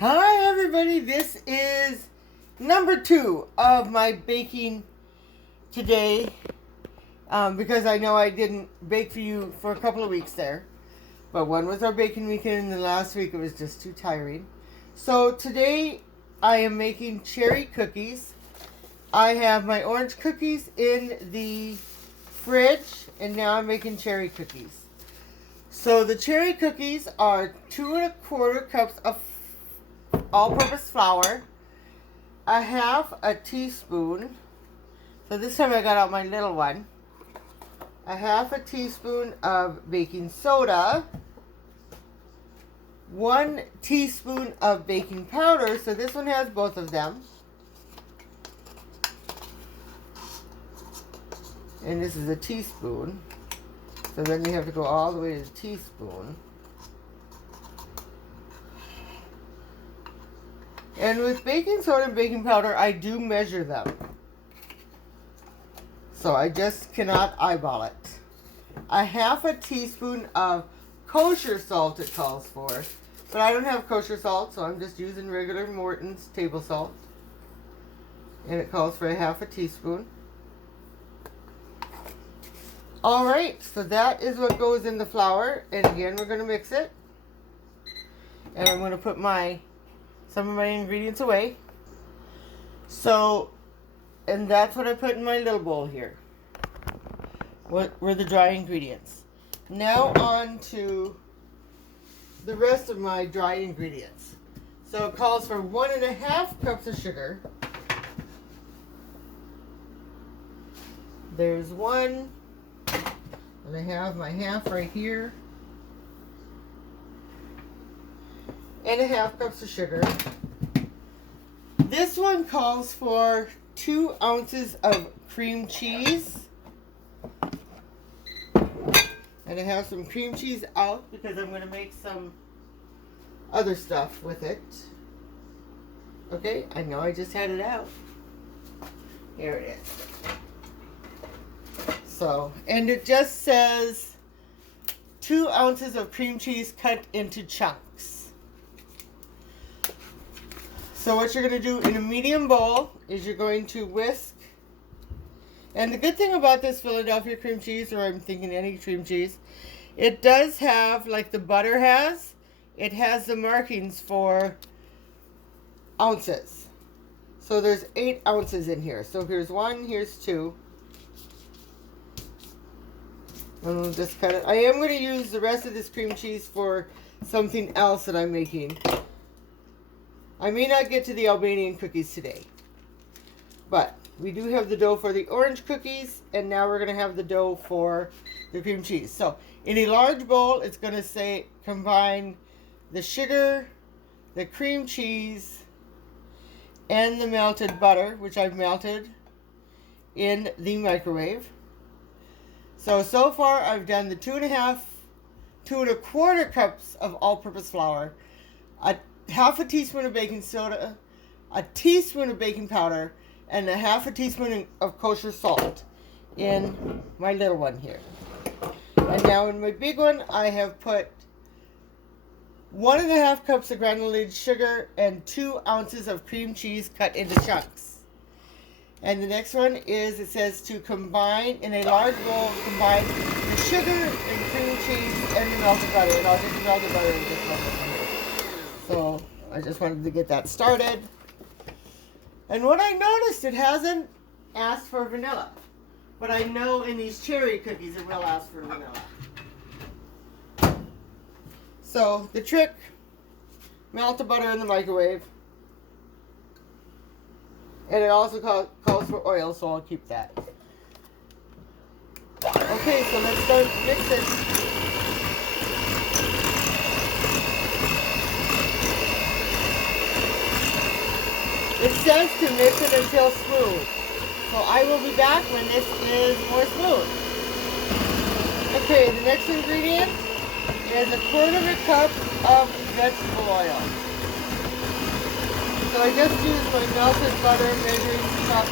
Hi everybody, this is number 2 of my baking today because I know I didn't bake for you for a couple of weeks there, but one was our baking weekend and the last week it was just too tiring. So today I am making cherry cookies. I have my orange cookies in the fridge and now I'm making cherry cookies. So the cherry cookies are 2 1/4 cups of all-purpose flour, a half a teaspoon, so this time I got out my little one, a half a teaspoon of baking soda, 1 teaspoon of baking powder, so this one has both of them, and this is a teaspoon, so then you have to go all the way to the teaspoon. And with baking soda and baking powder, I do measure them. So I just cannot eyeball it. A half a teaspoon of kosher salt it calls for. But I don't have kosher salt, so I'm just using regular Morton's table salt. And it calls for a half a teaspoon. Alright, so that is what goes in the flour. And again, we're going to mix it. And I'm going to put some of my ingredients away. So, and that's what I put in my little bowl here. What were the dry ingredients. Now on to the rest of my dry ingredients. So it calls for 1 1/2 cups of sugar. There's 1, and I have my half right here. And 1/2 cups of sugar. This one calls for 2 ounces of cream cheese. And I have some cream cheese out because I'm going to make some other stuff with it. Okay, I know I just had it out. Here it is. So, and it just says 2 ounces of cream cheese cut into chunks. So what you're going to do in a medium bowl is you're going to whisk. And the good thing about this Philadelphia cream cheese, or I'm thinking any cream cheese, it does have, like the butter has, it has the markings for ounces. So there's 8 ounces in here. So here's 1, here's 2. And we'll just cut it. I am going to use the rest of this cream cheese for something else that I'm making. I may not get to the Albanian cookies today, but we do have the dough for the orange cookies, and now we're going to have the dough for the cream cheese. So in a large bowl, it's going to say combine the sugar, the cream cheese, and the melted butter, which I've melted in the microwave. So far I've done the 2 1/4 cups of all-purpose flour, half a teaspoon of baking soda, a teaspoon of baking powder, and a half a teaspoon of kosher salt in my little one here. And now in my big one, I have put 1 1/2 cups of granulated sugar and 2 ounces of cream cheese cut into chunks. And the next one is, it says to combine, in a large bowl, combine the sugar and cream cheese and the melted butter. And I'll get the melted butter in just a moment. So I just wanted to get that started. And what I noticed, it hasn't asked for vanilla. But I know in these cherry cookies it will ask for vanilla. So the trick, melt the butter in the microwave. And it also calls for oil, so I'll keep that. Okay, so let's start mixing. It says to mix it until smooth. So I will be back when this is more smooth. Okay, the next ingredient is 1/4 cup of vegetable oil. So I just used my melted butter measuring cup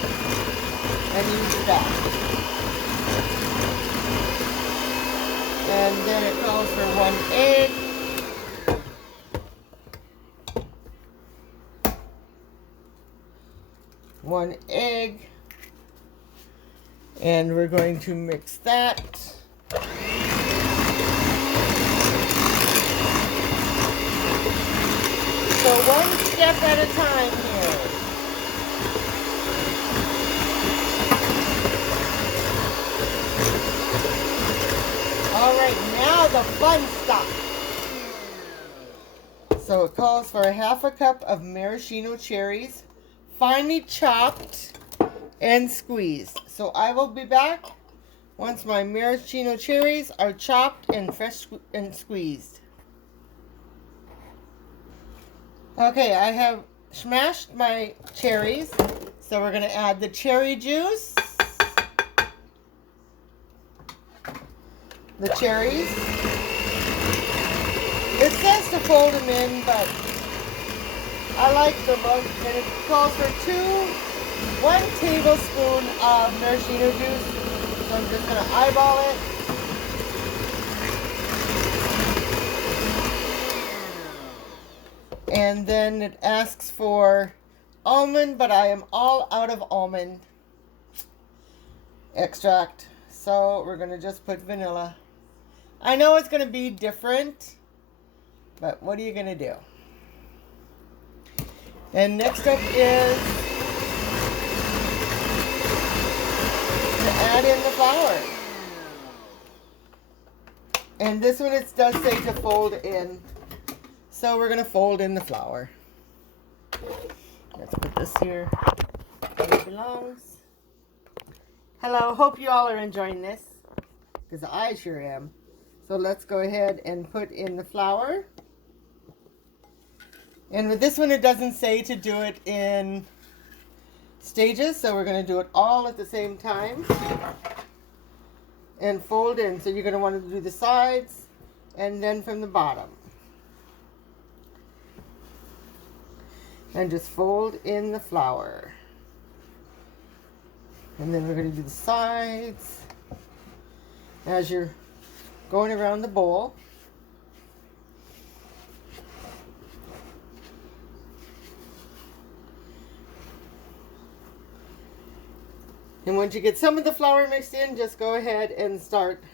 and used that. And then it calls for 1 egg. 1 egg. And we're going to mix that. So one step at a time here. All right, now the fun stuff. So it calls for a 1/2 cup of maraschino cherries, finely chopped and squeezed. So I will be back once my maraschino cherries are chopped and fresh and squeezed. Okay, I have smashed my cherries. So we're going to add the cherry juice, the cherries. It says to fold them in, but I like the look. And it calls for 1 tablespoon of maraschino juice. So I'm just going to eyeball it. And then it asks for almond, but I am all out of almond extract. So we're going to just put vanilla. I know it's going to be different, but what are you going to do? And next up is to add in the flour. And this one it does say to fold in. So we're going to fold in the flour. Let's put this here where it belongs. Hello, hope you all are enjoying this, because I sure am. So let's go ahead and put in the flour. And with this one it doesn't say to do it in stages, so we're going to do it all at the same time. And fold in. So you're going to want to do the sides and then from the bottom. And just fold in the flour. And then we're going to do the sides as you're going around the bowl. And once you get some of the flour mixed in, just go ahead and start.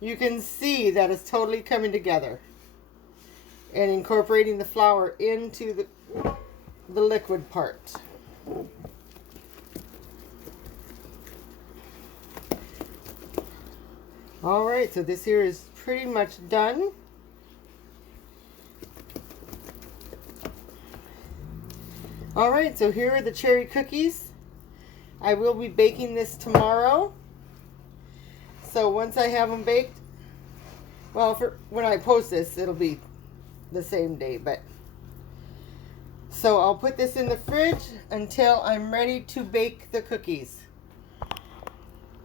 You can see that it's totally coming together and incorporating the flour into the liquid part. All right, so this here is pretty much done. All right, so here are the cherry cookies. I will be baking this tomorrow. So once I have them baked, well, for when I post this, it'll be the same day, but so I'll put this in the fridge until I'm ready to bake the cookies.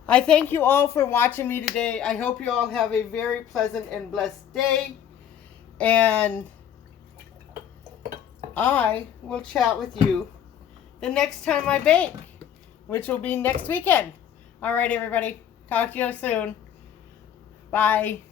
I thank you all for watching me today. I hope you all have a very pleasant and blessed day. And I will chat with you the next time I bake, which will be next weekend. All right, everybody. Talk to you soon. Bye.